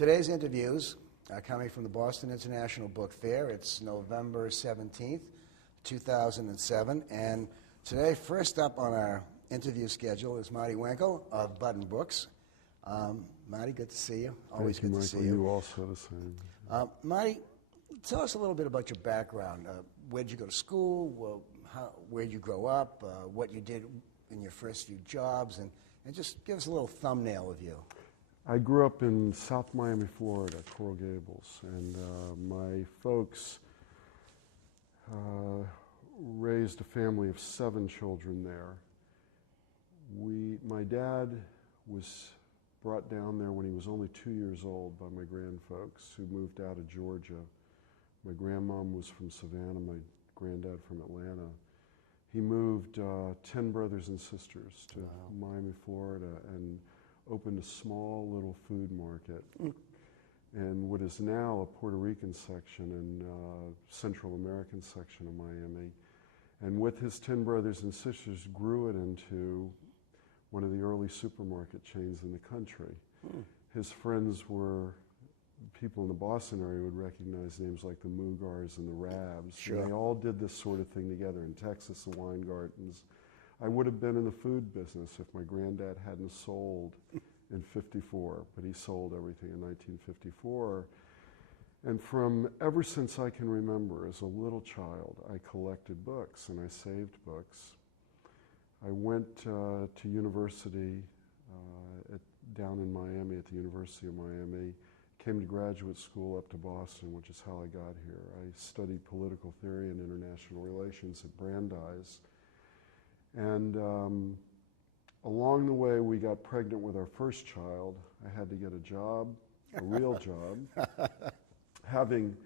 Today's interviews are coming from the Boston International Book Fair. It's November 17th, 2007. And today, first up on our interview schedule is Marty Weinkle of Button Books. Marty, good to see you. Always Thank you, good to see Michael. you. You also the same. Marty, tell us a little bit about your background. Where did you go to school? Where did you grow up? What you did in your first few jobs? And just give us a little thumbnail of you. I grew up in South Miami, Florida, Coral Gables, and my folks raised a family of 7 children there. My dad was brought down there when he was only 2 years old by my grandfolks who moved out of Georgia. My grandmom was from Savannah, my granddad from Atlanta. He moved 10 brothers and sisters to Miami, Florida, and opened a small little food market in what is now a Puerto Rican section and Central American section of Miami. And with his 10 brothers and sisters, grew it into one of the early supermarket chains in the country. His friends were people in the Boston area would recognize names like the Mugars and the Rabs. Sure. And they all did this sort of thing together. In Texas, the Weingardens. I would have been in the food business if my granddad hadn't sold in '54, but he sold everything in 1954. And from ever since I can remember, as a little child, I collected books and I saved books. I went to university down in Miami at the University of Miami, came to graduate school up to Boston, which is how I got here. I studied political theory and international relations at Brandeis. And along the way, we got pregnant with our first child. I had to get a job, a real job. Having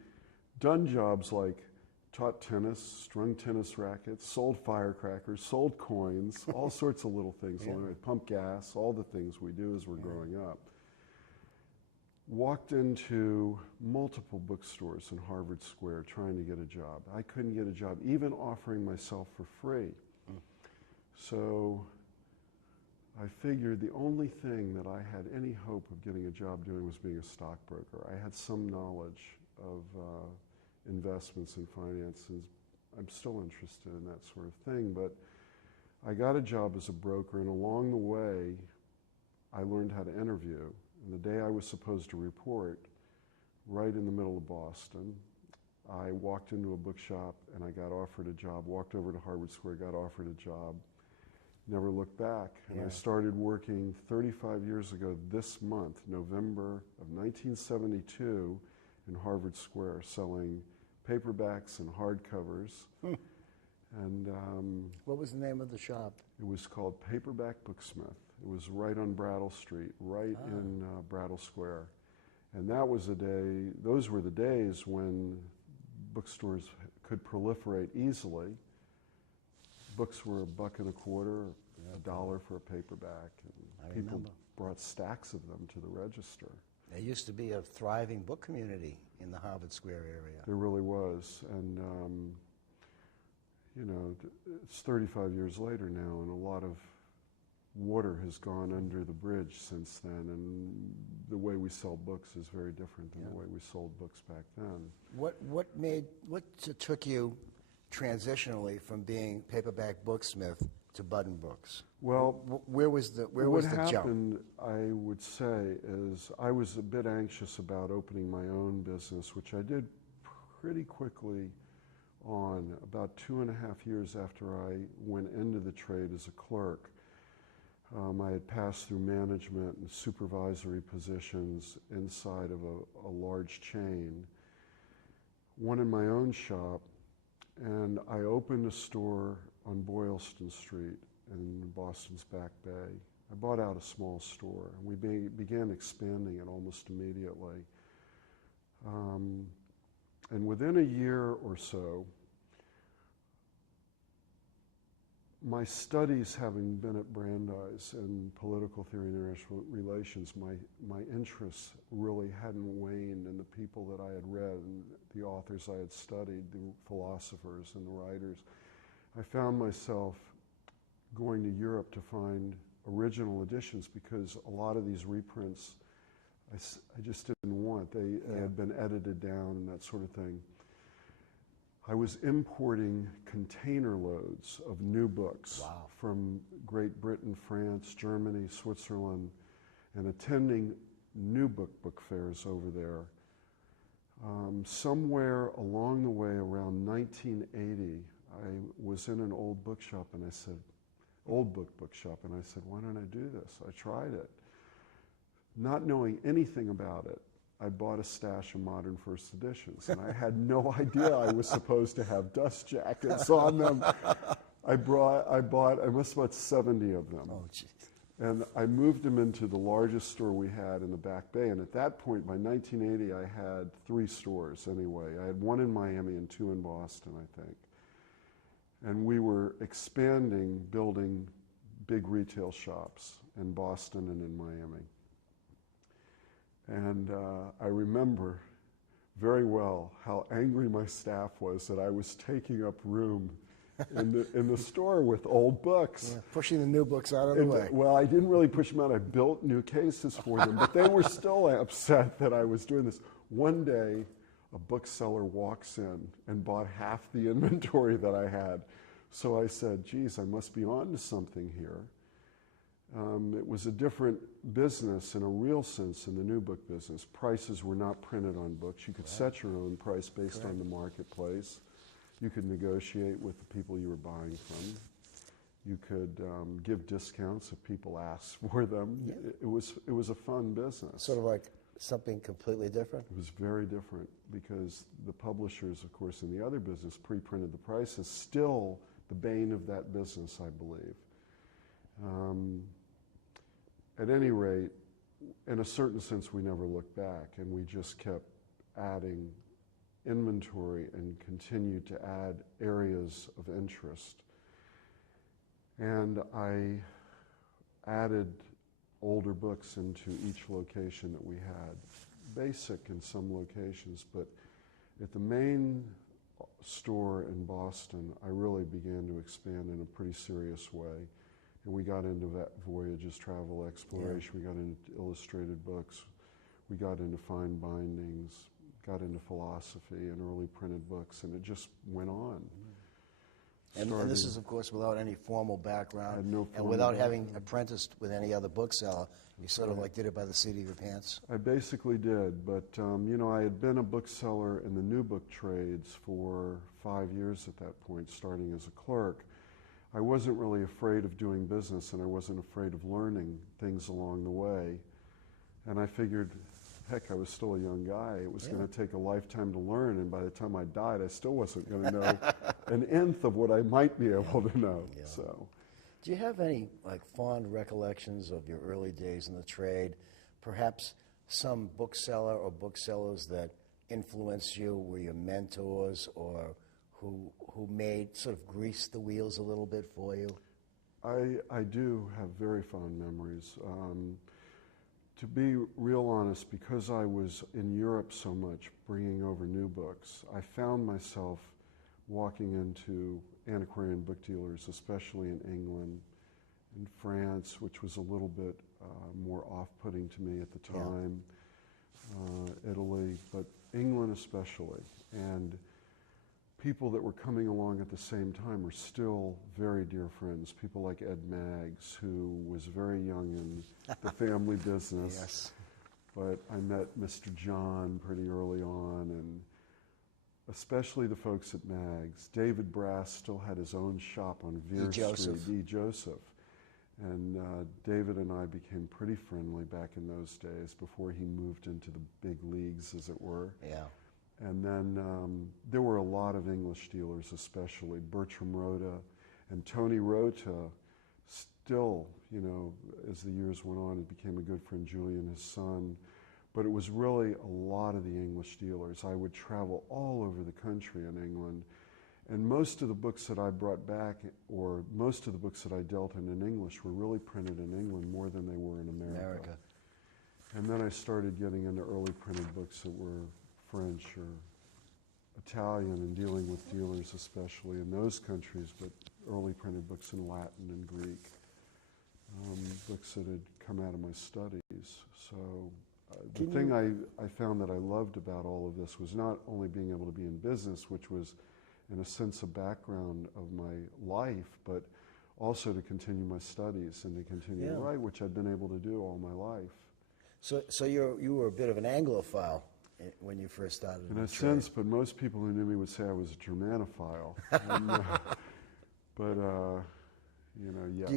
done jobs like taught tennis, strung tennis rackets, sold firecrackers, sold coins, all sorts of little things, pump gas, all the things we do as we're growing up. Walked into multiple bookstores in Harvard Square trying to get a job. I couldn't get a job, even offering myself for free. So I figured the only thing that I had any hope of getting a job doing was being a stockbroker. I had some knowledge of investments and finances. I'm still interested in that sort of thing, but I got a job as a broker, and along the way, I learned how to interview. And the day I was supposed to report, right in the middle of Boston, I walked into a bookshop and I got offered a job, walked over to Harvard Square, got offered a job, never looked back. And I started working 35 years ago this month, November of 1972, in Harvard Square, selling paperbacks and hardcovers. And what was the name of the shop? It was called Paperback Booksmith. It was right on Brattle Street, right in Brattle Square. And that was a day, those were the days when bookstores could proliferate easily. Books were $1.25, $1 for a paperback. And people brought stacks of them to the register. There used to be a thriving book community in the Harvard Square area. There really was. And, you know, it's 35 years later now, and a lot of water has gone under the bridge since then, and the way we sell books is very different than the way we sold books back then. What took you transitionally from being Paperback Booksmith to Button Books? Well, where was the jump? What happened, I would say, is I was a bit anxious about opening my own business, which I did pretty quickly on, about 2.5 years after I went into the trade as a clerk. I had passed through management and supervisory positions inside of a large chain, one in my own shop, and I opened a store on Boylston Street in Boston's Back Bay. I bought out a small store, and we began expanding it almost immediately. And within a year or so, my studies, having been at Brandeis in political theory and international relations, my interests really hadn't waned in the people that I had read and the authors I had studied, the philosophers and the writers. I found myself going to Europe to find original editions because a lot of these reprints I just didn't want. They had been edited down and that sort of thing. I was importing container loads of new books from Great Britain, France, Germany, Switzerland, and attending new book fairs over there. Somewhere along the way, around 1980, I was in an old bookshop, and I said, bookshop, and I said, why don't I do this? I tried it. Not knowing anything about it, I bought a stash of modern first editions, and I had no idea I was supposed to have dust jackets on them. I must have bought 70 of them. Oh, geez. And I moved them into the largest store we had in the Back Bay. And at that point, by 1980, I had 3 stores anyway. I had 1 in Miami and 2 in Boston, I think. And we were expanding, building big retail shops in Boston and in Miami. And I remember very well how angry my staff was that I was taking up room in the store with old books. Yeah, pushing the new books out of the way. Well, I didn't really push them out. I built new cases for them, but they were still upset that I was doing this. One day, a bookseller walks in and bought half the inventory that I had. So I said, geez, I must be on to something here. It was a different business in a real sense in the new book business. Prices were not printed on books. You could set your own price based on the marketplace. You could negotiate with the people you were buying from. You could give discounts if people asked for them. Yeah. It was a fun business. Sort of like something completely different? It was very different because the publishers, of course, in the other business pre-printed the prices. Still the bane of that business, I believe. At any rate, in a certain sense, we never looked back, and we just kept adding inventory and continued to add areas of interest. And I added older books into each location that we had. Basic in some locations, but at the main store in Boston, I really began to expand in a pretty serious way. And we got into that voyages, travel, exploration. We got into illustrated books. We got into fine bindings, got into philosophy and early printed books, and it just went on. And this is, of course, without any formal background. I had no and without having apprenticed with any other bookseller. You sort of like did it by the seat of your pants. I basically did, but you know, I had been a bookseller in the new book trades for 5 years at that point, starting as a clerk. I wasn't really afraid of doing business, and I wasn't afraid of learning things along the way. And I figured, heck, I was still a young guy. It was going to take a lifetime to learn, and by the time I died, I still wasn't going to know an nth of what I might be able to know. Yeah. So, do you have any fond recollections of your early days in the trade? Perhaps some bookseller or booksellers that influenced you, were your mentors, or who made sort of greased the wheels a little bit for you? I do have very fond memories. To be real honest, because I was in Europe so much, bringing over new books, I found myself walking into antiquarian book dealers, especially in England, in France, which was a little bit more off-putting to me at the time, Italy, but England especially. And people that were coming along at the same time were still very dear friends. People like Ed Maggs, who was very young in the family business. Yes. But I met Mr. John pretty early on, and especially the folks at Maggs. David Brass still had his own shop on Veer Street, E. Joseph. And David and I became pretty friendly back in those days before he moved into the big leagues, as it were. Yeah. And then there were a lot of English dealers, especially Bertram Rota and Tony Rota. Still, you know, as the years went on, it became a good friend, Julian, his son. But it was really a lot of the English dealers. I would travel all over the country in England. And most of the books that I brought back, or most of the books that I dealt in English, were really printed in England more than they were in America. And then I started getting into early printed books that were French or Italian, and dealing with dealers especially in those countries, but early printed books in Latin and Greek, books that had come out of my studies. So the thing I found that I loved about all of this was not only being able to be in business, which was in a sense a background of my life, but also to continue my studies and to continue to write, which I'd been able to do all my life. So you were a bit of an Anglophile when you first started. In a sense, but most people who knew me would say I was a Germanophile. And, yes. Do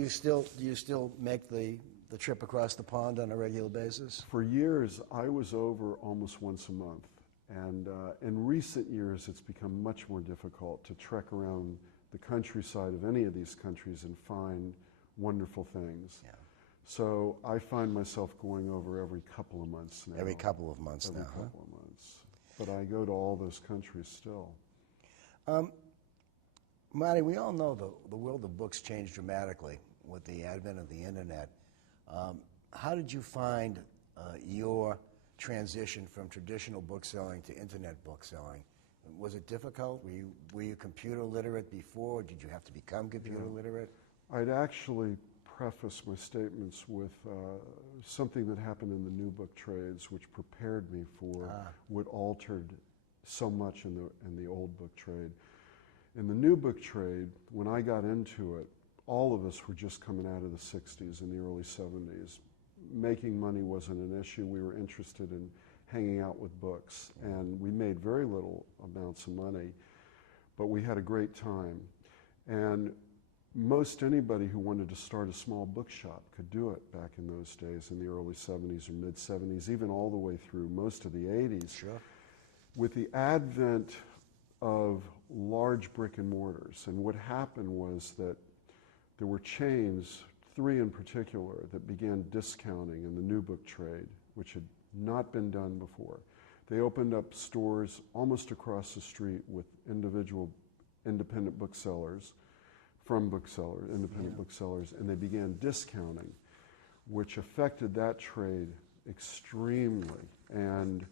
you still make the trip across the pond on a regular basis? For years, I was over almost once a month. And in recent years, it's become much more difficult to trek around the countryside of any of these countries and find wonderful things. Yeah. So I find myself going over every couple of months now. Every couple of months now, Every couple of months. But I go to all those countries still. Marty, we all know the world of books changed dramatically with the advent of the internet. How did you find your transition from traditional book selling to internet book selling? Was it difficult? Were you computer literate before? Or did you have to become computer literate? I'd actually preface my statements with something that happened in the new book trades, which prepared me for what altered so much in the old book trade. In the new book trade, when I got into it, all of us were just coming out of the 60s and the early 70s. Making money wasn't an issue. We were interested in hanging out with books, and we made very little amounts of money, but we had a great time. And most anybody who wanted to start a small bookshop could do it back in those days, in the early 70s or mid 70s, even all the way through most of the 80s. Sure. With the advent of large brick and mortars, and what happened was that there were chains, 3 in particular, that began discounting in the new book trade, which had not been done before. They opened up stores almost across the street with individual independent booksellers, independent booksellers, and they began discounting, which affected that trade extremely. And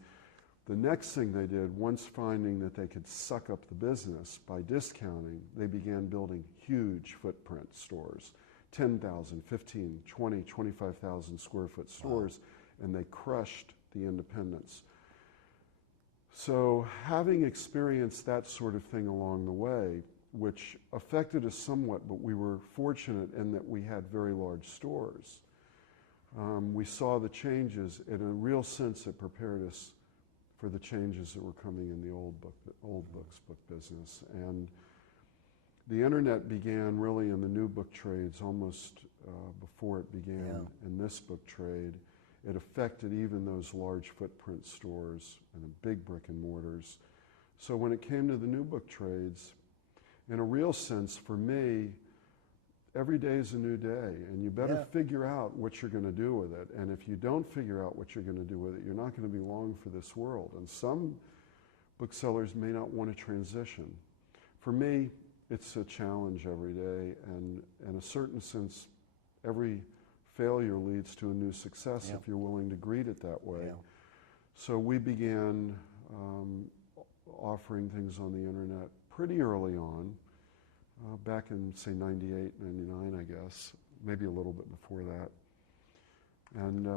the next thing they did, once finding that they could suck up the business by discounting, they began building huge footprint stores, 10,000, 15, 20, 25,000 square foot stores, and they crushed the independents. So having experienced that sort of thing along the way, which affected us somewhat, but we were fortunate in that we had very large stores. We saw the changes. In a real sense, it prepared us for the changes that were coming in the old books book business. And the internet began really in the new book trades almost before it began in this book trade. It affected even those large footprint stores and the big brick and mortars. So when it came to the new book trades, in a real sense, for me, every day is a new day, and you better figure out what you're going to do with it. And if you don't figure out what you're going to do with it, you're not going to be long for this world. And some booksellers may not want to transition. For me, it's a challenge every day, and in a certain sense, every failure leads to a new success if you're willing to greet it that way. So we began offering things on the internet pretty early on, back in, say, 98, 99, I guess, maybe a little bit before that. And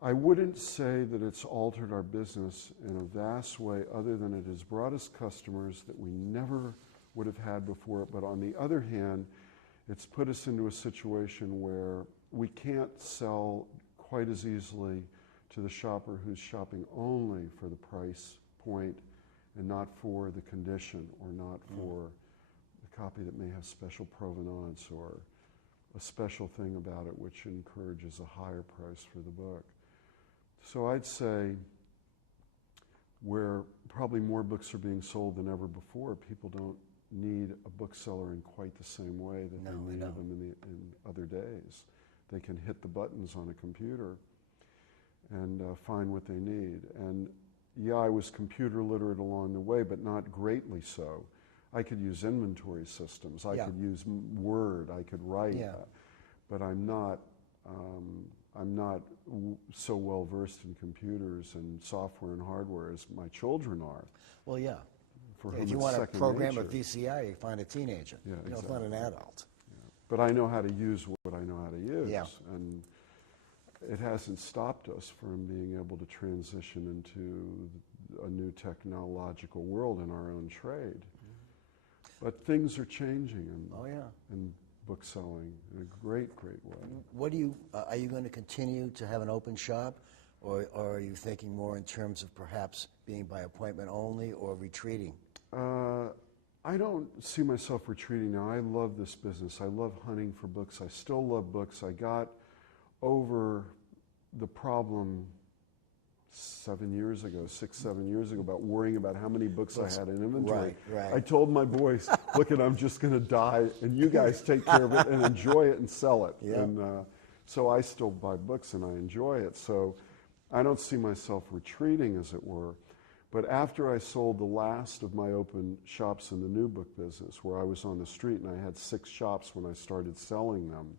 I wouldn't say that it's altered our business in a vast way other than it has brought us customers that we never would have had before. But on the other hand, it's put us into a situation where we can't sell quite as easily to the shopper who's shopping only for the price point and not for the condition or not for the copy that may have special provenance or a special thing about it which encourages a higher price for the book. So I'd say where probably more books are being sold than ever before, people don't need a bookseller in quite the same way that they needed them in other days. They can hit the buttons on a computer and find what they need. And yeah, I was computer literate along the way, but not greatly so. I could use inventory systems. I could use Word. I could write, but I'm not so well versed in computers and software and hardware as my children are. Well, yeah. For if you want to program a VCR, you find a teenager. It's not an adult. But I know how to use what I know how to use. Yeah. And it hasn't stopped us from being able to transition into a new technological world in our own trade. But things are changing in book selling in a great, great way. What do you, are you going to continue to have an open shop, or are you thinking more in terms of perhaps being by appointment only or retreating? I don't see myself retreating now. I love this business. I love hunting for books. I still love books. I got over the problem 7 years ago, 6, 7 years ago, about worrying about how many books I had in inventory. Right. I told my boys, look, I'm just going to die, and you guys take care of it and enjoy it and sell it. Yeah. And so I still buy books and I enjoy it. So I don't see myself retreating, as it were. But after I sold the last of my open shops in the new book business, where I was on the street and I had 6 shops when I started selling them,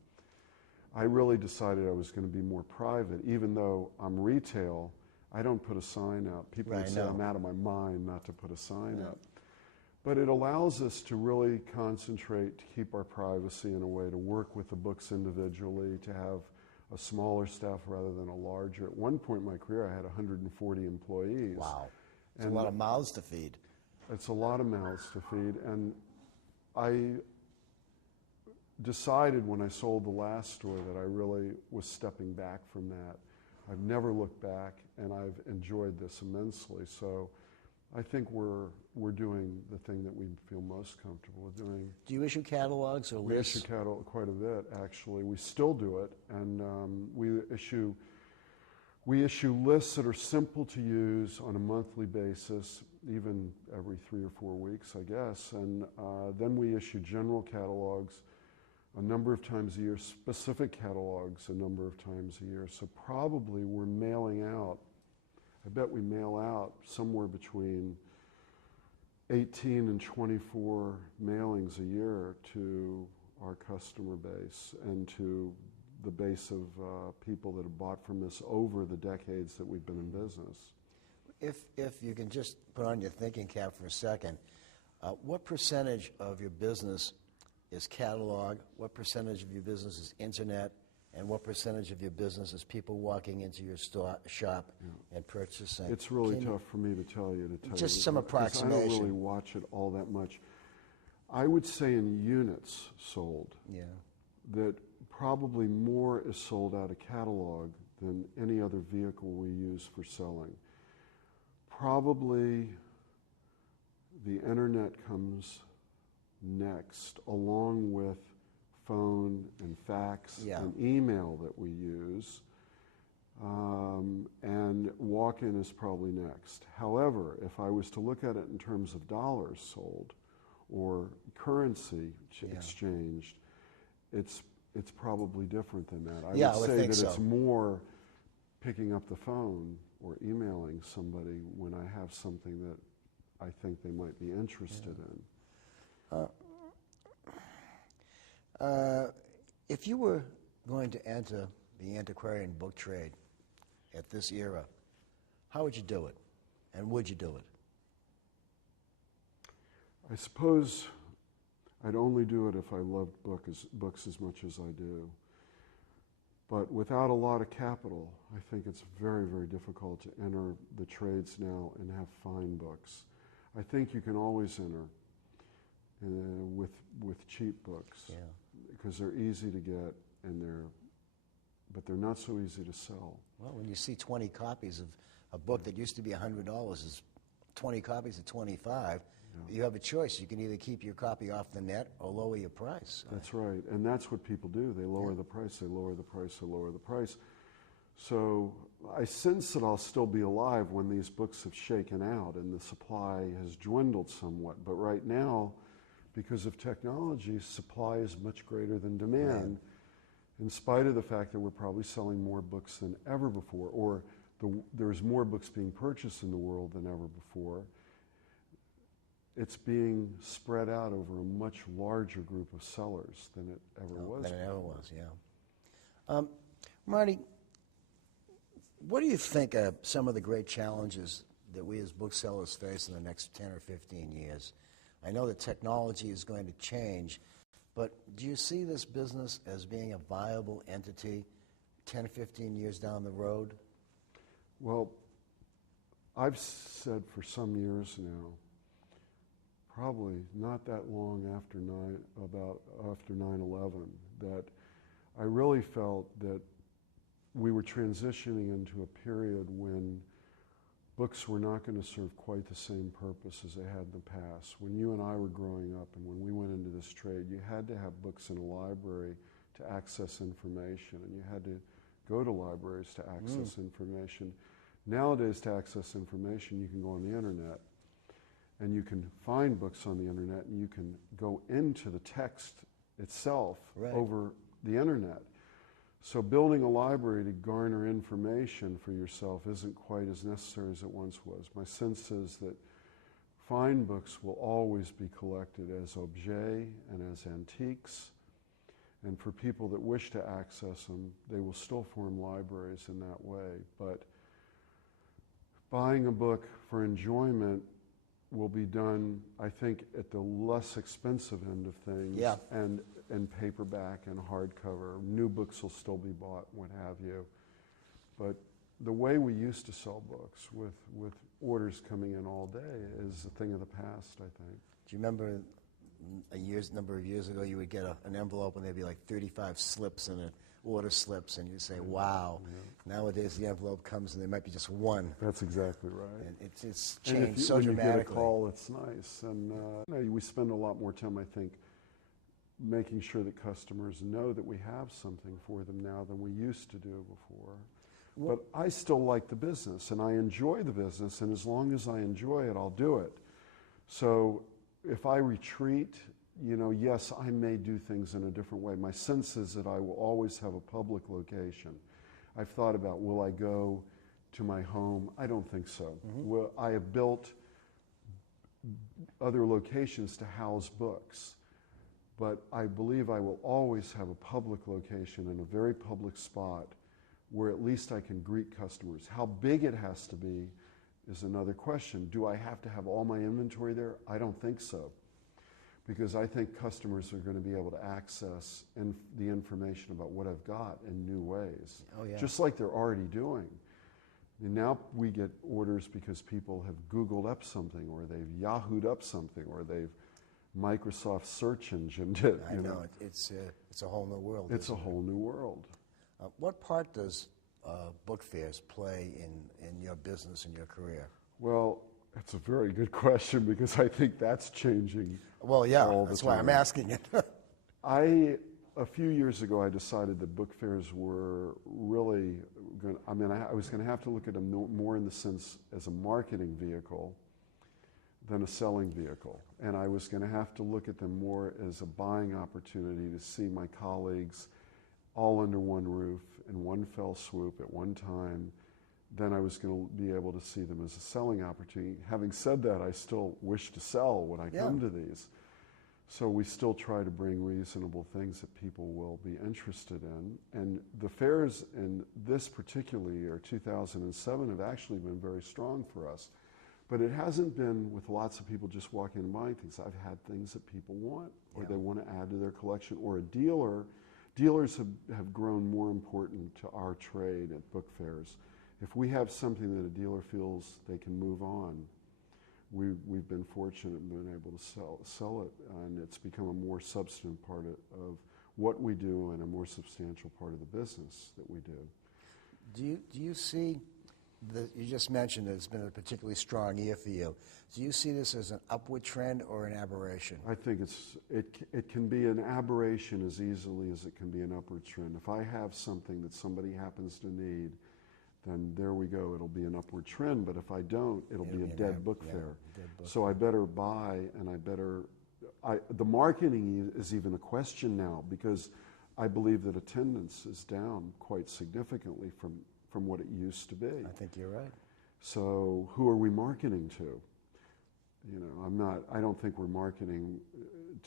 I really decided I was going to be more private. Even though I'm retail, I don't put a sign up. People would say I'm out of my mind not to put a sign up. But it allows us to really concentrate, to keep our privacy in a way, to work with the books individually, to have a smaller staff rather than a larger. At one point in my career, I had 140 employees. Wow. It's a lot of mouths to feed. It's a lot of mouths to feed. And I decided when I sold the last store that I really was stepping back from that. I've never looked back, and I've enjoyed this immensely. So I think we're doing the thing that we feel most comfortable with doing. Do you issue catalogs or lists? We issue catalog quite a bit, actually. We still do it, and we issue lists that are simple to use on a monthly basis, even every 3 or 4 weeks, I guess. And then we issue general catalogs a number of times a year, specific catalogs a number of times a year. So probably we're mailing out, I bet we mail out somewhere between 18 and 24 mailings a year to our customer base and to the base of people that have bought from us over the decades that we've been in business. If you can just put on your thinking cap for a second, what percentage of your business is catalog, what percentage of your business is internet, and what percentage of your business is people walking into your shop and purchasing? It's really tough for me to tell you. Just some approximation. I don't really watch it all that much. I would say in units sold, that probably more is sold out of catalog than any other vehicle we use for selling. Probably the internet comes next, along with phone and fax and email that we use, and walk-in is probably next. However, if I was to look at it in terms of dollars sold or currency exchanged, it's probably different than that. I would say that it's more picking up the phone or emailing somebody when I have something that I think they might be interested in. If you were going to enter the antiquarian book trade at this era, how would you do it? And would you do it? I suppose I'd only do it if I loved books as much as I do. But without a lot of capital, I think it's very, very difficult to enter the trades now and have fine books. I think you can always enter with cheap books because they're easy to get but they're not so easy to sell. Well, when you see 20 copies of a book that used to be $100 is 20 copies at $25, you have a choice. You can either keep your copy off the net or lower your price. That's right, and that's what people do. They lower the price, they lower the price, they lower the price. So I sense that I'll still be alive when these books have shaken out and the supply has dwindled somewhat. But right now, because of technology, supply is much greater than demand, in spite of the fact that we're probably selling more books than ever before, or there's more books being purchased in the world than ever before. It's being spread out over a much larger group of sellers than it ever was. Than it ever was, Marty, what do you think are some of the great challenges that we as booksellers face in the next 10 or 15 years? I know that technology is going to change, but do you see this business as being a viable entity 10, 15 years down the road? Well, I've said for some years now, probably not that long after 9/11, that I really felt that we were transitioning into a period when books were not going to serve quite the same purpose as they had in the past. When you and I were growing up and when we went into this trade, you had to have books in a library to access information, and you had to go to libraries to access information. Nowadays, to access information, you can go on the internet, and you can find books on the internet, and you can go into the text itself over the internet. So building a library to garner information for yourself isn't quite as necessary as it once was. My sense is that fine books will always be collected as objets and as antiques. And for people that wish to access them, they will still form libraries in that way. But buying a book for enjoyment will be done, I think, at the less expensive end of things, and paperback and hardcover. New books will still be bought, what have you. But the way we used to sell books, with orders coming in all day, is a thing of the past, I think. Do you remember a number of years ago, you would get an envelope and there'd be like 35 slips in it, order slips, and you'd say, wow. Yeah. Nowadays, the envelope comes and there might be just one. That's exactly right. And it's changed so when dramatically. You get a call, it's nice. And we spend a lot more time, I think, making sure that customers know that we have something for them now than we used to do before. But I still like the business, and I enjoy the business, and as long as I enjoy it, I'll do it. So if I retreat, yes, I may do things in a different way. My sense is that I will always have a public location. I've thought about, will I go to my home? I don't think so. Well, I have built other locations to house books, but I believe I will always have a public location in a very public spot where at least I can greet customers. How big it has to be is another question. Do I have to have all my inventory there? I don't think so, because I think customers are going to be able to access the information about what I've got in new ways, just like they're already doing. And now we get orders because people have Googled up something, or they've Yahooed up something, or they've Microsoft search engine did. I know. It's a whole new world. It's a whole new world. What part does book fairs play in your business and your career? Well, that's a very good question, because I think that's changing. Well, yeah, all the that's time. why I'm asking it. A few years ago, I decided that book fairs were really going. I was going to have to look at them more in the sense as a marketing vehicle than a selling vehicle, and I was going to have to look at them more as a buying opportunity to see my colleagues all under one roof in one fell swoop at one time. Then I was going to be able to see them as a selling opportunity. Having said that, I still wish to sell when I come to these. So we still try to bring reasonable things that people will be interested in. And the fairs in this particular year, 2007, have actually been very strong for us. But it hasn't been with lots of people just walking in and buying things. I've had things that people want, or they want to add to their collection, or a dealer. Dealers have grown more important to our trade at book fairs. If we have something that a dealer feels they can move on, we've been fortunate in being able to sell it, and it's become a more substantive part of what we do and a more substantial part of the business that we do. Do you see, you just mentioned that it's been a particularly strong year for you. Do you see this as an upward trend or an aberration? I think it can be an aberration as easily as it can be an upward trend. If I have something that somebody happens to need, then there we go, it'll be an upward trend. But if I don't, it'll be a dead book fair. So I better buy, and the marketing is even a question now, because I believe that attendance is down quite significantly from what it used to be. I think you're right. So who are we marketing to? I don't think we're marketing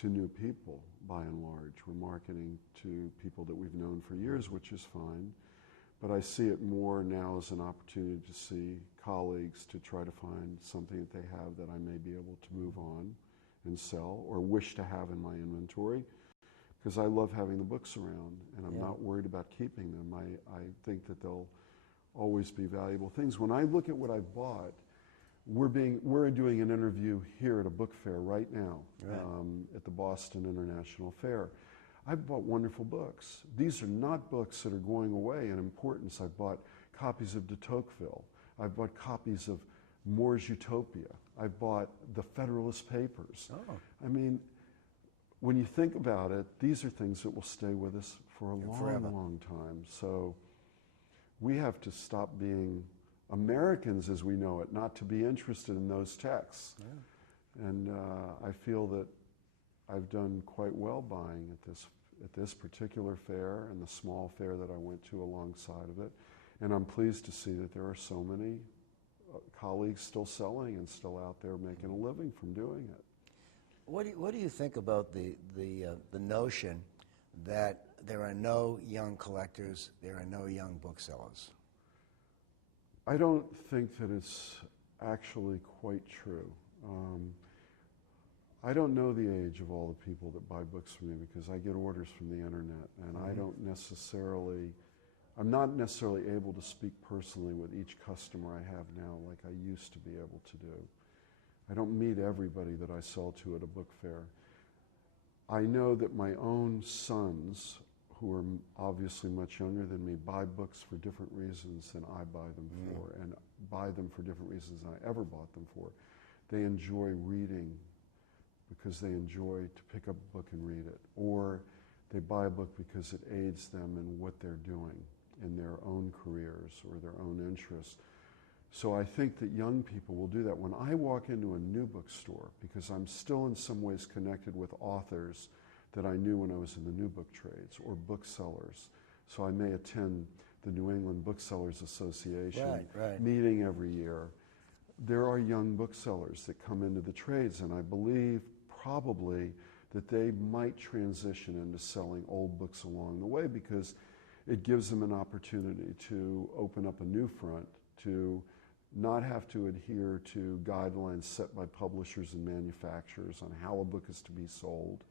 to new people by and large. We're marketing to people that we've known for years, which is fine. But I see it more now as an opportunity to see colleagues to try to find something that they have that I may be able to move on and sell, or wish to have in my inventory. because I love having the books around, and I'm Yeah. not worried about keeping them. I think that they'll always be valuable things. When I look at what I've bought, we're doing an interview here at a book fair right now, Right. at the Boston International Fair. I've bought wonderful books. These are not books that are going away in importance. I've bought copies of de Tocqueville. I've bought copies of More's Utopia. I've bought the Federalist Papers. Oh. I mean, when you think about it, these are things that will stay with us for a long, forever. long time. So we have to stop being Americans as we know it, not to be interested in those texts. Yeah. And I feel that I've done quite well buying at this particular fair and the small fair that I went to alongside of it. And I'm pleased to see that there are so many colleagues still selling and still out there making a living from doing it. What do you think about the notion that there are no young collectors, there are no young booksellers? I don't think that it's actually quite true. I don't know the age of all the people that buy books from me because I get orders from the internet, and I'm not necessarily able to speak personally with each customer I have now like I used to be able to do. I don't meet everybody that I sell to at a book fair. I know that my own sons, who are obviously much younger than me, buy books for different reasons than I buy them for, and buy them for different reasons than I ever bought them for. They enjoy reading because they enjoy to pick up a book and read it, or they buy a book because it aids them in what they're doing in their own careers or their own interests. So I think that young people will do that. When I walk into a new bookstore, because I'm still in some ways connected with authors that I knew when I was in the new book trades, or booksellers. So I may attend the New England Booksellers Association meeting every year. There are young booksellers that come into the trades, and I believe probably that they might transition into selling old books along the way because it gives them an opportunity to open up a new front, to not have to adhere to guidelines set by publishers and manufacturers on how a book is to be sold,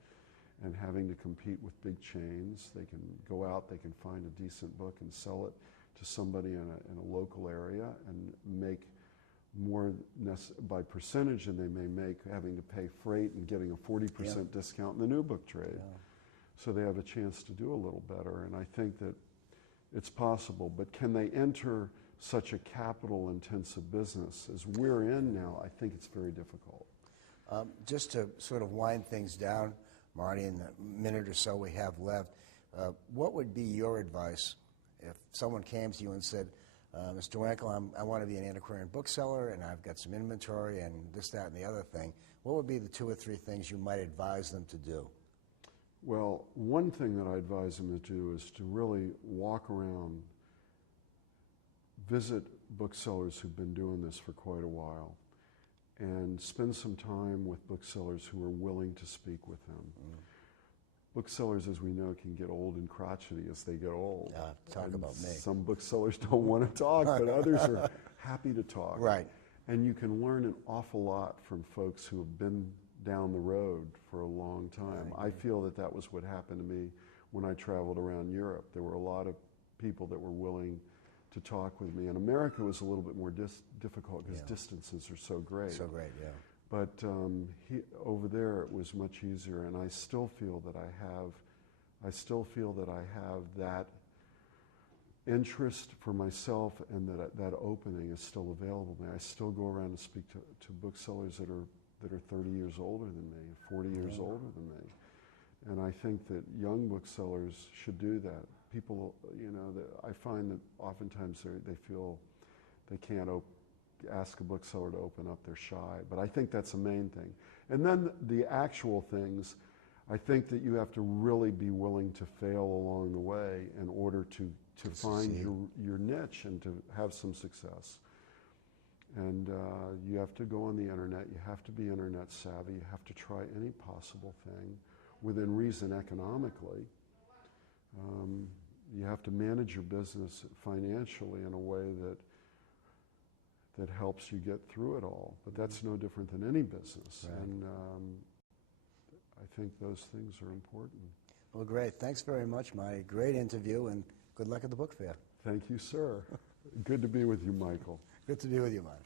and having to compete with big chains. They can go out, they can find a decent book and sell it to somebody in a local area and make more by percentage than they may make having to pay freight and getting a 40% discount in the new book trade. Yeah. So they have a chance to do a little better, and I think that it's possible. But can they enter such a capital-intensive business as we're in now? I think it's very difficult. Just to sort of wind things down, Marty, in the minute or so we have left, what would be your advice if someone came to you and said, Mr. Weinkle, I want to be an antiquarian bookseller, and I've got some inventory and this, that, and the other thing. What would be the 2 or 3 things you might advise them to do? Well, one thing that I advise them to do is to really walk around, visit booksellers who've been doing this for quite a while, and spend some time with booksellers who are willing to speak with them. Booksellers, as we know, can get old and crotchety as they get old. Talk about me. Some booksellers don't want to talk, but others are happy to talk. Right. And you can learn an awful lot from folks who have been down the road for a long time. I feel that that was what happened to me when I traveled around Europe. There were a lot of people that were willing to talk with me. And America was a little bit more difficult because distances are so great. So great, yeah. But over there it was much easier, and I still feel that I have that interest for myself, and that opening is still available to me. I still go around and speak to booksellers that are 30 years older than me, 40 years older than me. And I think that young booksellers should do that. People, I find that oftentimes they feel they can't ask a bookseller to open up, they're shy. But I think that's the main thing. And then the actual things, I think that you have to really be willing to fail along the way in order to find your niche and to have some success. And you have to go on the internet, you have to be internet savvy, you have to try any possible thing within reason economically. You have to manage your business financially in a way that helps you get through it all. But that's no different than any business. Right. And I think those things are important. Well, great. Thanks very much, Marty. Great interview, and good luck at the book fair. Thank you, sir. Good to be with you, Michael. Good to be with you, Marty.